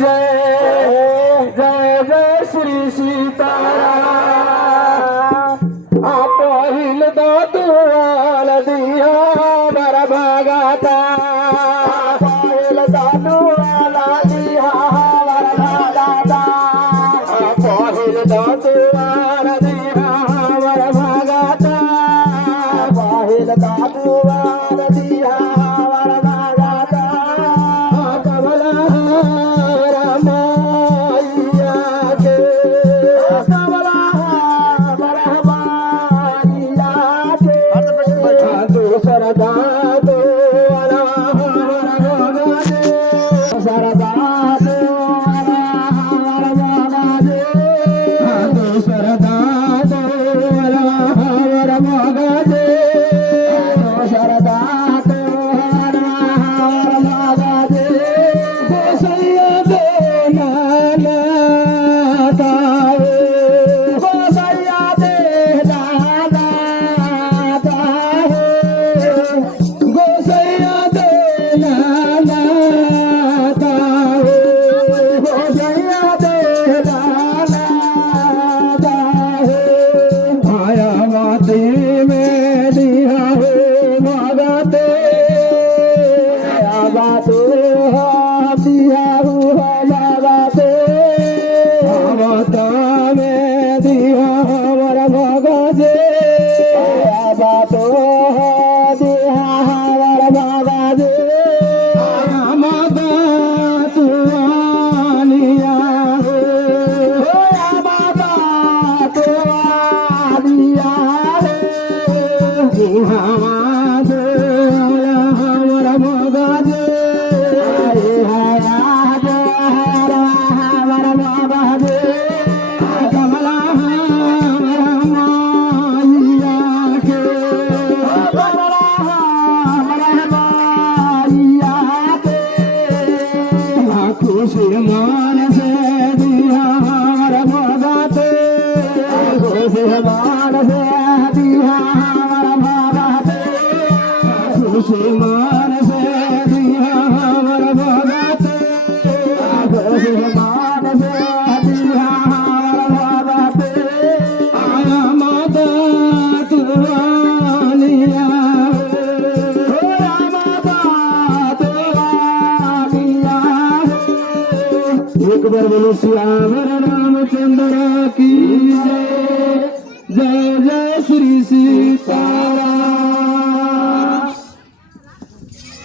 जय जय जय श्री सीताराम। पहिल दादुआल दिया बर भगता पहिल दादुआल दिया बर भगता पहिल दादुआल दिया बर भगता पहिल दादुआल दिया बर भगता कमला रमैया के कमला सरदा दो सरदा दो सरदा दो मगजे सरदा दो मगजे गोसैया दे नाना ताए गोसैया दे नाना ताए गोसैया दे नाना ताए गोसैया दे नाना ताए माया माती में दिया हो मगते आबाते दिया हुआ मगते आबाता में दिया हमारा मगजे आबातो दिया हमारा मगजे आमादा तुआनिया हो आमादा तुआनिया रे हमारे हमारा मगजे हमारा मगजे कमला रमैया के कमला रमैया के खुशी मान से दिया हमारा मगते खुशी मान से दिया हमारा मगते खुशी मान से दिया हमारा मगते खुशी मान से दिया हमारा मगते आया माता तुआनिया माता तुआनिया एक बार बोलो श्यावर रामचंद्र की जय जय जय श्री सीता।